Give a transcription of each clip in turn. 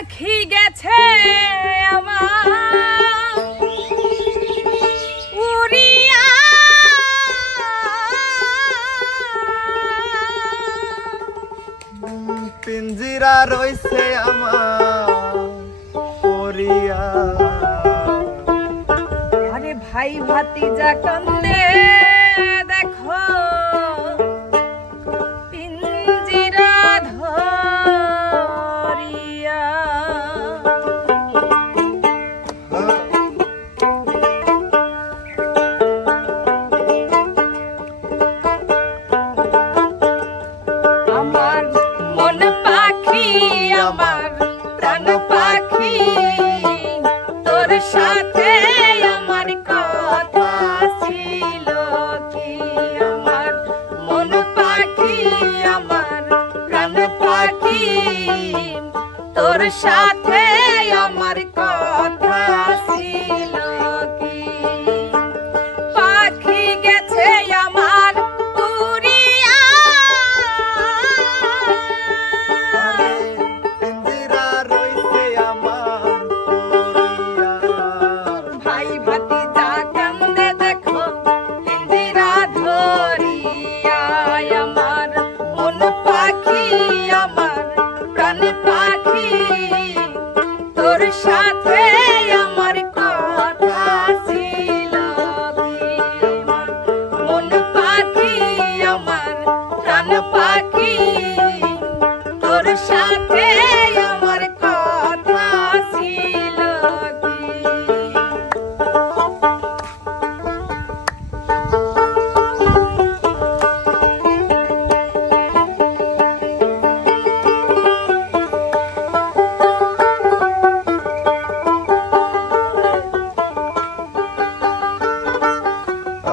পাখি গেছে আমার। উড়িয়া। পিঞ্জিরা রইছে আমার পরিয়া আরে ভাই ভাতিজা কান্দে। সাথে আমার কথা ছিল কি? পাখি গেছে আমার উড়িয়া। আরে রইছে আমার ভাই ভাতিজা কান্দে দেখো ইন্দিরা ধরিয়া। আমার মন পাখি আমার প্রাণ পাখি।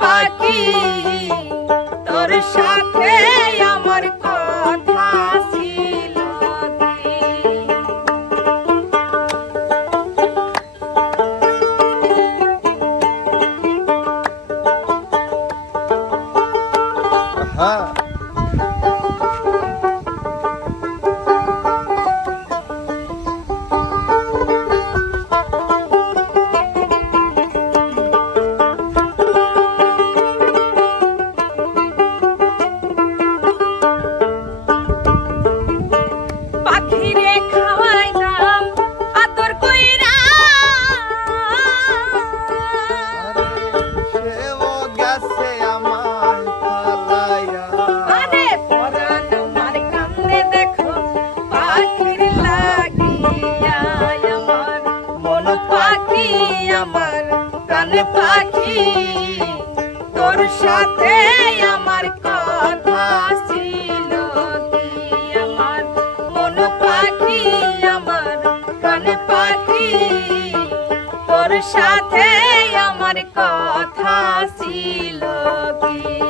পাখি তোর সাথে পাখি, তোর সাথে আমার কথা ছিল আমার মন পাখি, আমার কান পাখি, তোর সাথে আমার কথা ছিল কি?